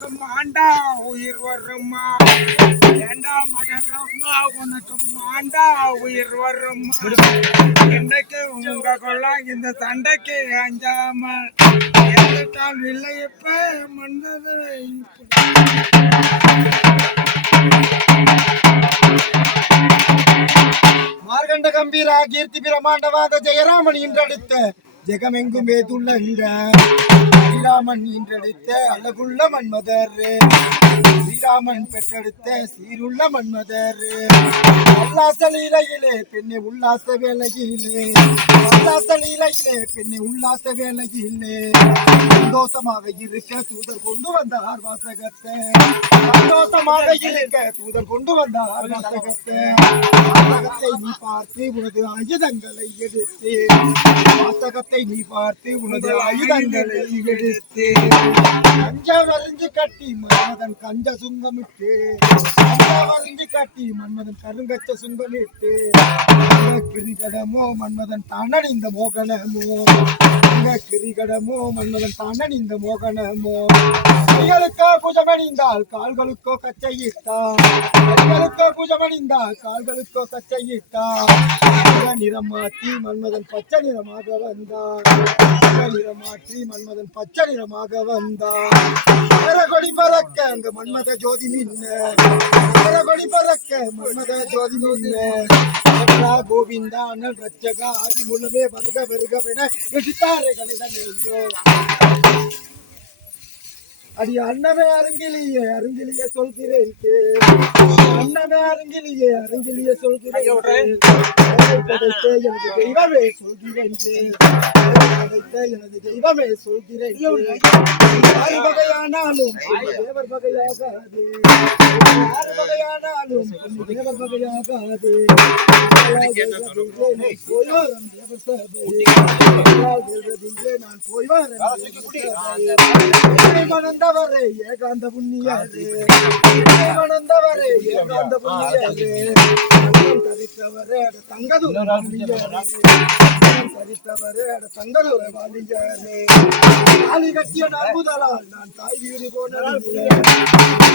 மாண்டா உயிர் வருமா ஏண்டா மடரம்மா உனக்கு மாண்டா உயிர் வருமா என்னைக்கு உங்க கொள்ளா இந்த சண்டைக்கு அஞ்சாம எதிர்த்தால் இல்லை இப்ப மன்னது மார்கண்ட கம்பீரா கீர்த்தி பிரமாண்டவாத ஜெயராமன் இன்றெடுத்த ஜெகமெங்குமே துள்ளங்க ஸ்ரீராமன் இன்றெடுத்த அழகுள்ள மன்மதர் ஸ்ரீராமன் பெற்றெடுத்த சீருள்ள மன்மதர் உல்லாச லீலையிலே பெண்ணை உல்லாச வேலையிலே உல்லாச லீலையிலே பெண்ணை உல்லாச வேலையிலே சந்தோஷமாக இருக்க தூதர் கொண்டு வந்தார் வாசகத்தை சந்தோஷமாக இருக்க தூதர் கொண்டு வந்தார் வாசகத்தை வாசகத்தை நீ பார்த்து உனது ஆயுதங்களை எடுத்து வாசகத்தை நீ பார்த்து உனது ஆயுதங்களை எடுத்து கஞ்ச வரைஞ்சு கட்டி மன்மதன் கஞ்ச சுங்கமிட்டு கஞ்ச வரைஞ்சு கட்டி மன்மதன் கருங்கச்ச சுங்கமிட்டு கிரிகடமோ மன்மதன் தானணிந்த மோகனமோ கிரிகடமோ மன்மதன் தானணிந்த மோகனமோ கைகளுக்கோ புஜமணிந்தால் கால்களுக்கோ கச்சையிட்டார் கைகளுக்கோ புஜமணிந்தால் கால்களுக்கோ கச்சையிட்டார் நிறம் மாற்றி மன்மதன் பச்சை நிறமாக வந்தார் நிறமாற்றி மன்மதன் பச்சை நிறமாக வந்தார் கொடி பறக்க அங்க மன்மத ஜோதி மின்ன கொடி பறக்க மன்மத ஜோதி மின்ன கோவிந்தா அண்ணன் ரச்சகா ஆதி முள்ளமே வருக வருகவென எடித்தாரே கணிதன் அடி அண்ணவே அருங்கிலியே அருங்கிலியே சொல்கிறேன் அண்ணவே அருங்கிலியே அருங்கிலியே சொல்கிறேன் எனது தெய்வமே சொல்கிறேன் எனது தெய்வமே சொல்கிறேன் யாரு வகையானாலும் தேவர் வகையாகாது யாரு வகையானாலும் தேவர் வகையாகாது போய் வரேன் தேவர் சபை நான் போய் வரேன் மணந்தவரே ஏகாந்த புண்ணியரே மணந்தவரே ஏகாந்த புண்ணியரே தரித்தவரே தங்கதுர தரித்தவரே தங்கதுர வாலியரே தாலி கட்டிய நாள் முதலால் நான் தாய் வீடு போனதில்லை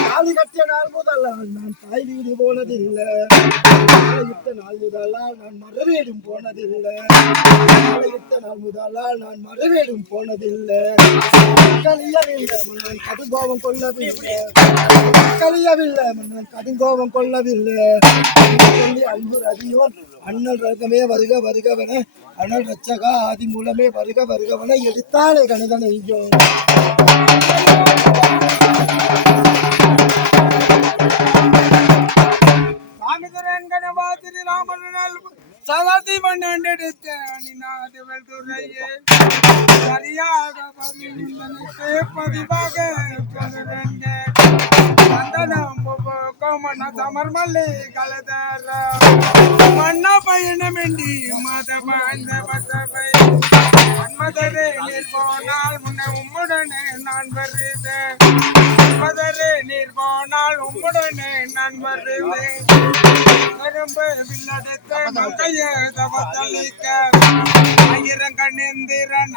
தாலி கட்டிய நாள் முதலால் நான் தாய் வீடு போனதில்லை இட்ட நாள் முதலால் நான் மறுவேடும் போனதில்லை இட்ட நாள் முதலால் நான் மறுவேடும் போனதில்லை கலியவில்லை மன்னன் கடுங்கோபம் கொள்ளவில்லை கலியவில்லை மன்னன் கடுங்கோபம் கொள்ளவில்லை அன்பு ரதியோன் அண்ணல் ரகமே வருக வருகவன அண்ணல் ரச்சகா ஆதி மூலமே வருக வருகவன எடுத்தாலே கணிதனையோ சாமிதுரன் கணபாதிரி ராமன் சதாதி மன்னெடுத்த அணிநாதுவல் துறையே சரியாக பதிவாக கோமண்ண சமர்மல்லி கலதர மன்ன பயணமெண்டி மத பாய்ந்த பசபை மன்மதரே நீர் போனால் முன்ன உம்முடனே நான் வருவேன் மன்மதரே நீர் போனால் உம்முடனே நான் வருவேன் கரும்பு வில்லெடுத்த மங்கைய தவத்தளிக்க ஆயிரம் கண்ணிந்திரன்